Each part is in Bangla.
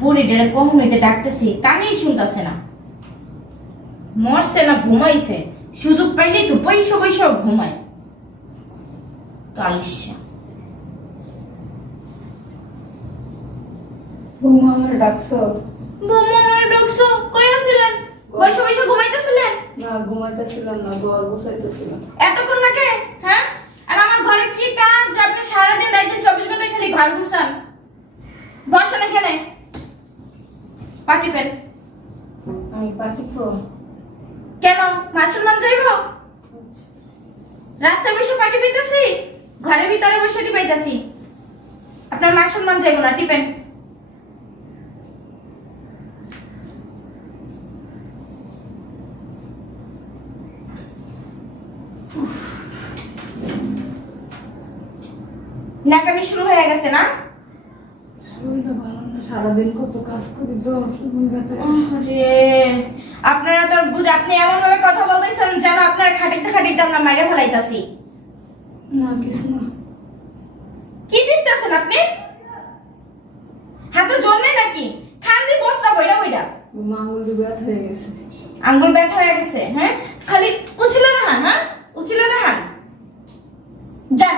বুড়ি ডেরে কখন হইতে ডাকতেছি কানেই শুনতেছে না। মরছে না ঘুমাইছে সুযোগ পাইলেই তো পয়সা পয়সা ঘুমায়। কালিশা বৌমা আমার ডাকছো? বৌমা ডাকছো? কই আছিলেন ঘুমাইতেছিলেন? না ঘুমাইতেছিলাম না ঘর বসাইতেছিলাম। এতক্ষণ হ্যাঁ? আর আমার ঘরে কি কাজ? আপনি সারাদিন রাইতে চব্বিশ ঘণ্টা খালি ঘর বসেন এখানে পাটি পেন। আমি পাটি কেন? মাছের মান যাইব? রাস্তায় বসে পাটি পাইতেছি ঘরের ভিতরে বসে টিপাইতেছি আপনার মান সম্মান যাইব না টিপেন নাকামি শুরু হয়ে গেছে না? সারাদিন কত কাজ করি তো আপনারা তো বুঝ আপনি এমন ভাবে কথা বলতেছেন যেন আপনার খাটিতে খাটিতে আমরা মাইরে ফেলাইতাছি। না কিছু না। কি টিপতেছেন আপনি? হাতে জোর নেই নাকি? খান দিয়ে বস্তা বইরা বইরা। বৌমা ব্যথা হয়ে গেছে। আঙ্গুল ব্যথা হয়ে গেছে হ্যাঁ? খালি উছিলে রাহান হ্যাঁ? উছিলে রাহান যান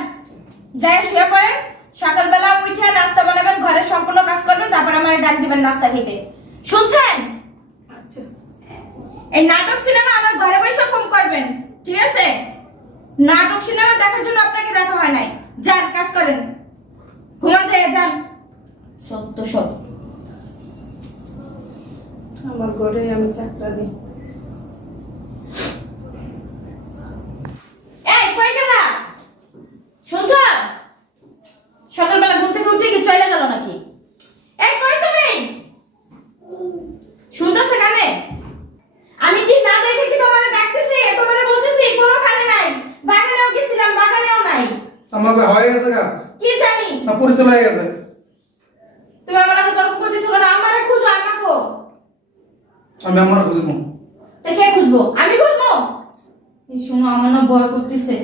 যাই শুয়ে পড়েন। সকালবেলা উঠে নাস্তা বানাবেন ঘরের সম্পূর্ণ কাজ করবেন তারপর আমার ডাক দিবেন নাস্তা খেতে। শুনছেন? আচ্ছা। এই নাটক সিনেমা আমার ঘরে বসে কম করবেন ঠিক আছে? নাটক সিনেমা দেখার জন্য আপনাকে রাখা হয় নাই। যান কাজ করেন। ঘুমান যায় যান। সত্য সব। আমার ঘরে আমি চাকরা দিই এই কই গেলা শুনছ সকালবেলা ঘুম থেকে উঠে কি চলে গেল নাকি এই কই তুমি শুনতেছে কানে? আমি কি না দেখে কি তোমারে ডাকতেছি? তোমারে বলতেছি কোনোখানে নাই। বাগানেও গেছিলাম বাগানেও নাই। আমাকে হয়ে গেছে গা। কি জানি? না পরিতল হয়ে গেছে। তুমি আমার আগে তর্ক করতেছো কেন? আমারে খুঁজো আমাকে আমি আমার খুঁজবো। তা কে খুঁজবো? আমি খুঁজবো? এই শোনো আমার না ভয় করতেছে।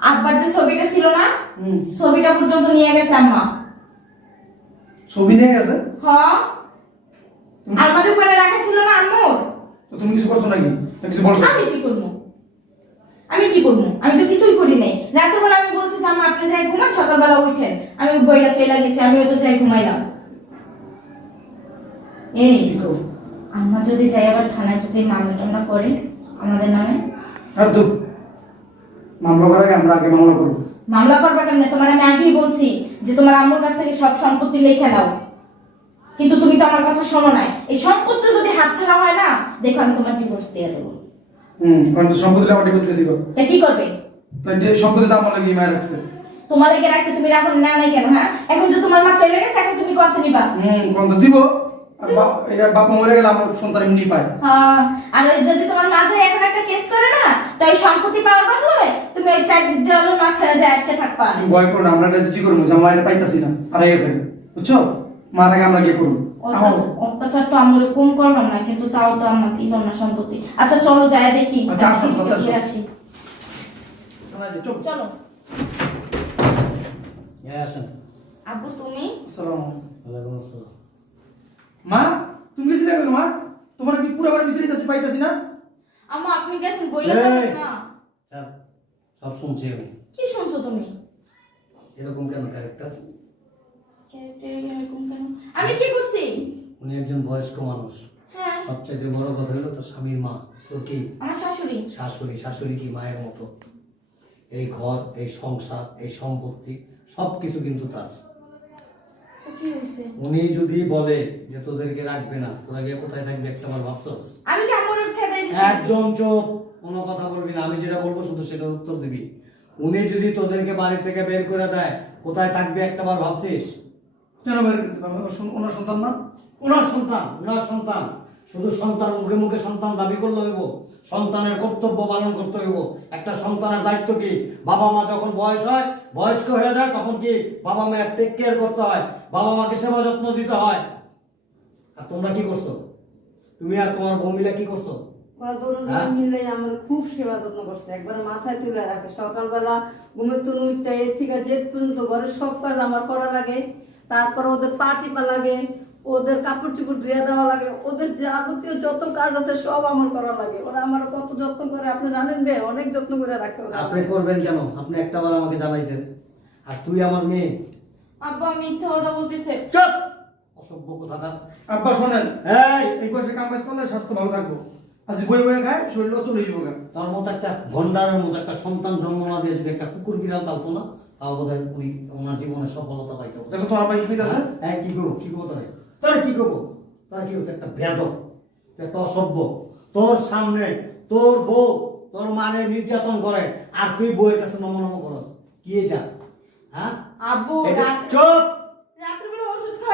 আব্বার যে ছবিটা ছিল না ছবিটা পর্যন্ত নিয়ে গেছে আম্মা। ছবি নিয়ে গেছে? হ্যাঁ। আলমারির উপরে রাখা ছিল না আম্মুর? তো তুমি কিছু করছ নাকি? কিছু বলছো আমি কি করব? আমি কি করব? আমি তো কিছুই করি নাই। রাতের বেলা আমি বলছি যে আম্মা আপনি যাই ঘুমান সকালবেলা উঠেন। আমি বইটা চলে গেছি আমিও তো যাই ঘুমাইলাম। এই আম্মা যদি যাই আবার থানায় যদি মামলা টামলা করে আমাদের নামে? আর তো মামলা করার আগে আমরা আগে মামলা করব। মামলা করবা কেমনে? তোমার আমি আগেই বলছি যে তোমার আম্মুর কাছ থেকে সব সম্পত্তি লিখে নাও। কিন্তু তুমি তো আমার কথা শোনো নাই। এই সম্পত্তি যদি হাতছাড়া হয় না দেখো আমি তোমার ডিভোর্স দিয়ে দেবো। হুম কারণ তো আমার ডিপোজিট দিয়ে দিব। তা কি করবে? সম্পত্তি লাগে ইমায় রাখছে তোমার লেগে রাখছে তুমি রাখো না নাই কেন হ্যাঁ? এখন যে তোমার মা চলে গেছে এখন তুমি কত নিবা? হুম কোন তো দিব? আর বাপ এটা বাপ মরে গেলে আমার সন্তান এমনি পায়। হ্যাঁ, আর যদি তোমার মা যায় এখন একটা কেস করে না তাই সম্পত্তি পাওয়ার বদলে তুমি ওই চার দেওয়ালের মাঝখানে যায় আটকে থাকবা। ভয় করো না আমরা এটা কি করব যে মায়ের পাইতাছি না আর গেছে। বুঝছ? মার আমরা কি করব। আহো অত্যাচার- তো আমরা কম করলাম না কিন্তু তাও তো আমরা দিলাম না সম্পত্তি। আচ্ছা চলো যায় দেখি। আচ্ছা, আসো, আসো। যাই, চল। হ্যাঁ আসেন। আব্বু তুমি? আসসালামু আলাইকুম। আসসালাম। মা তুমি গেছিলে কই, মা? তোমার কি পুরো বাড়ি মিশাইতাছি পাইতাছি না? আম্মা আপনি গেছেন বইলে না। সব শুনছি আমি। কি শুনছো তুমি? এরকম কেন ক্যারেক্টার? আমি কি করছি? উনি একজন বয়স্ক মানুষ। হ্যাঁ। সবচেয়ে বড় কথা হলো তো স্বামীর মা। তো কি? আমার শাশুড়ি। শাশুড়ি। শাশুড়ি কি মায়ের মতো? এই ঘর এই সংসার এই সম্পত্তি সব কিছু কিন্তু তার। উনি যদি বলে যে তোদেরকে রাখবে না তোরা গিয়ে কোথায় থাকবে একটা বার ভাবছস? আমি কি আমার একদম চুপ। কোনো কথা বলবি না। আমি যেটা বলব শুধু সেটার উত্তর দিবি। উনি যদি তোদেরকে বাড়ি থেকে বের করে দেয় কোথায় থাকবে একটা বার ভাবছিস? কেন বের করতে সন- ওনার সন্তান না? ওনার সন্তান ওনার সন্তান। শুধু সন্তান মুখে মুখে সন্তান দাবি করলে হইব। সন্তানের কর্তব্য পালন করতে হইব। একটা সন্তানের দায়িত্ব কি? বাবা মা যখন বয়স হয় বয়স্ক হয়ে যায় তখন কি বাবা মায়ের টেক কেয়ার করতে হয়? বাবা মাকে সেবা যত্ন দিতে হয়? আর তোমরা কি করছ? তুমি আর তোমার বউ মিলে কি করছ? হ্যাঁ? আমার খুব সেবা যত্ন করছে। একবার মাথায় তুলে রাখে। সকালবেলা ঘুমের তো উঠতে এর থেকে জেট পর্যন্ত ঘরের সব কাজ আমার করা লাগে। তারপর ওদের পা টিপা লাগে ওদের কাপড় চুপড় ধুয়ে দেওয়া লাগে ওদের যাবতীয় যত কাজ আছে সব আমার করা লাগে। ওরা আমার কত যত্ন করে আপনি জানেন বে অনেক যত্ন করে রাখে ওরা। আপনি করবেন কেন? আপনি একটা বার আমাকে জানাইছেন। আর তুই আমার মেয়ে। আব্বা মিথ্যা কথা বলতেছে। চুপ! অসভ্য কোথাকার আব্বা শোনেন। এই! এই বয়সে কাম কাজ করলে স্বাস্থ্য ভালো থাকব। আর যদি বই বই খায় শরীরও চলে যাব গা। তার মতো একটা ভণ্ডারের মতো একটা সন্তান জন্ম না দিয়ে যদি একটা কুকুর বিড়াল পালতো না তাও বোধ হয় উনি ওনার জীবনে সফলতা পাইতো। দেখো তোমার আছে? হ্যাঁ কি করব কি করব তারা তারা কি করব? তারা কি করতো একটা একটা অসভ্য। তোর সামনে তোর বউ তোর মানে নির্যাতন করে আর তুই বউয়ের কাছে নম নম করস। কি এটা? হ্যাঁ? আব্বু চুপ!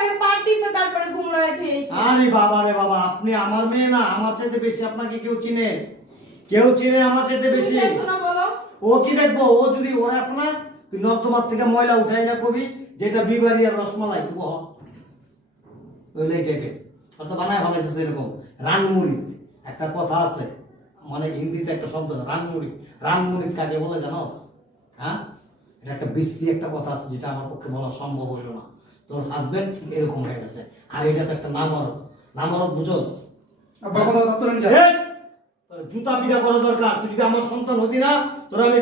ওষুধ খাইয়ে পা তারপরে ঘুম আরে বাবা রে বাবা আপনি আমার মেয়ে না আমার চাইতে বেশি আপনাকে কেউ চিনে? কেউ চিনে আমার চাইতে বেশি? শোনা বলো। ও কি দেখব? ও যদি ওরা আছে না তুই নর্দমার থেকে ময়লা উঠাই না কবি যেটা বিবাড়ি আর রসমালাই ওইলে বানায় এরকম রানমুড়ি। একটা কথা আছে মানে হিন্দিতে একটা শব্দ আছে রানমুড়ি। রানমুড়ি কাকে বলে জানো হ্যাঁ? এটা একটা বৃষ্টি একটা কথা আছে যেটা আমার পক্ষে বলা সম্ভব হইল না। তোর হাজবেন্ড এরকম হয়ে গেছে। আর এটা তো একটা নামরত। নামরত বুঝোস? জুতা পিটা করা দরকার। তুই যদি আমার সন্তান হতি না তোর আমি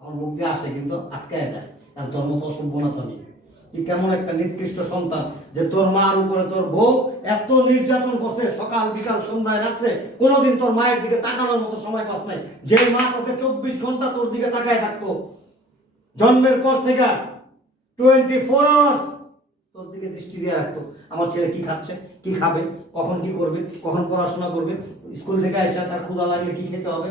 আমার মুখ দিয়ে আসে কিন্তু আটকায় যায়। কারণ তোর মতো অসভ্য না তো আমি তুই কেমন একটা নিকৃষ্ট সন্তান যে তোর মার উপরে তোর বউ এত নির্যাতন করছে সকাল বিকাল সন্ধ্যায় রাত্রে। কোনোদিন তোর মায়ের দিকে তাকানোর মতো সময় পাস নাই। যে মা তোকে চব্বিশ ঘণ্টা তোর দিকে তাকায় থাকতো। জন্মের পর থেকে টোয়েন্টি ফোর আওয়ার্স তোর দিকে দৃষ্টি দিয়ে রাখতো। আমার ছেলে কি খাচ্ছে, কি খাবে, কখন কি করবে, কখন পড়াশোনা করবে, স্কুল থেকে এসে তার ক্ষুধা লাগলে কি খেতে হবে?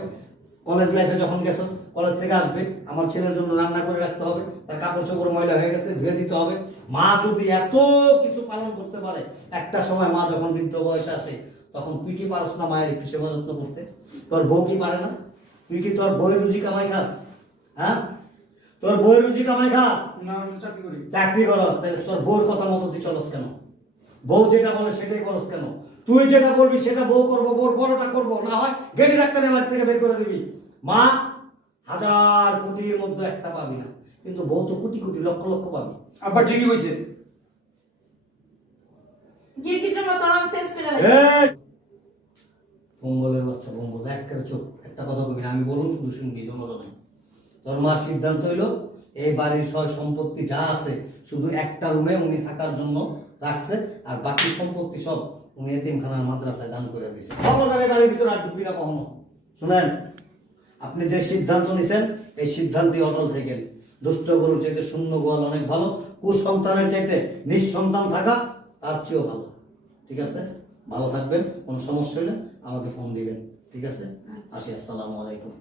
কলেজ লাইফে যখন গেছো কলেজ থেকে আসবে, আমার ছেলের জন্য রান্না করে রাখতে হবে, তার কাপড় চোপড় ময়লা হয়ে গেছে, ধুয়ে দিতে হবে। মা যদি এত কিছু পালন করতে পারে, একটা সময় মা যখন বৃদ্ধ বয়সে আসে, তখন তুই কি পারস না মায়ের একটু সেবা যত্ন করতে? তোর বউ কি পারে না? তুই কি তোর বই রুজি কামাই খাস? হ্যাঁ? তোর বই রুচি কামাই খাস? না আমি চাকরি করি। চাকরি করস তাহলে তোর বউর কথা মতো তুই চলস কেন? বউ যেটা বলে সেটাই করস কেন? তুই যেটা বলবি সেটা বউ করব বউর বড়টা করব না হয় গেটি ডাক্তারের বাড়ি থেকে বের করে দিবি। মা হাজার কোটির মধ্যে একটা পাবি না কিন্তু বউ তো কোটি কোটি লক্ষ লক্ষ পাবি। আব্বা ঠিকই কইছে। গিরগিটের মতো রং চেঞ্জ করে লাগে এই! মঙ্গলের বাচ্চা মঙ্গল একটা চোখ একটা কথা কবি না আমি বলুন শুধু শুনবি জনজনে তোর মার সিদ্ধান্ত হইল এই বাড়ির সয় সম্পত্তি যা আছে শুধু একটা রুমে উনি থাকার জন্য রাখছে আর বাকি সম্পত্তি সব উনি এতিমখানার মাদ্রাসায় দান করে দিছে। খবরদার এই বাড়ির ভিতরে আর ঢুকবি না কখনো? শুনেন আপনি যে সিদ্ধান্ত নিছেন এই সিদ্ধান্তই অটল থেকে দুষ্ট গরুর চাইতে শূন্য গোয়াল অনেক ভালো কুসন্তানের চাইতে নিঃসন্তান থাকা তার চেয়েও ভালো। ঠিক আছে? ভালো থাকবেন কোনো সমস্যা হলে আমাকে ফোন দিবেন। ঠিক আছে? আসি আসসালামু আলাইকুম।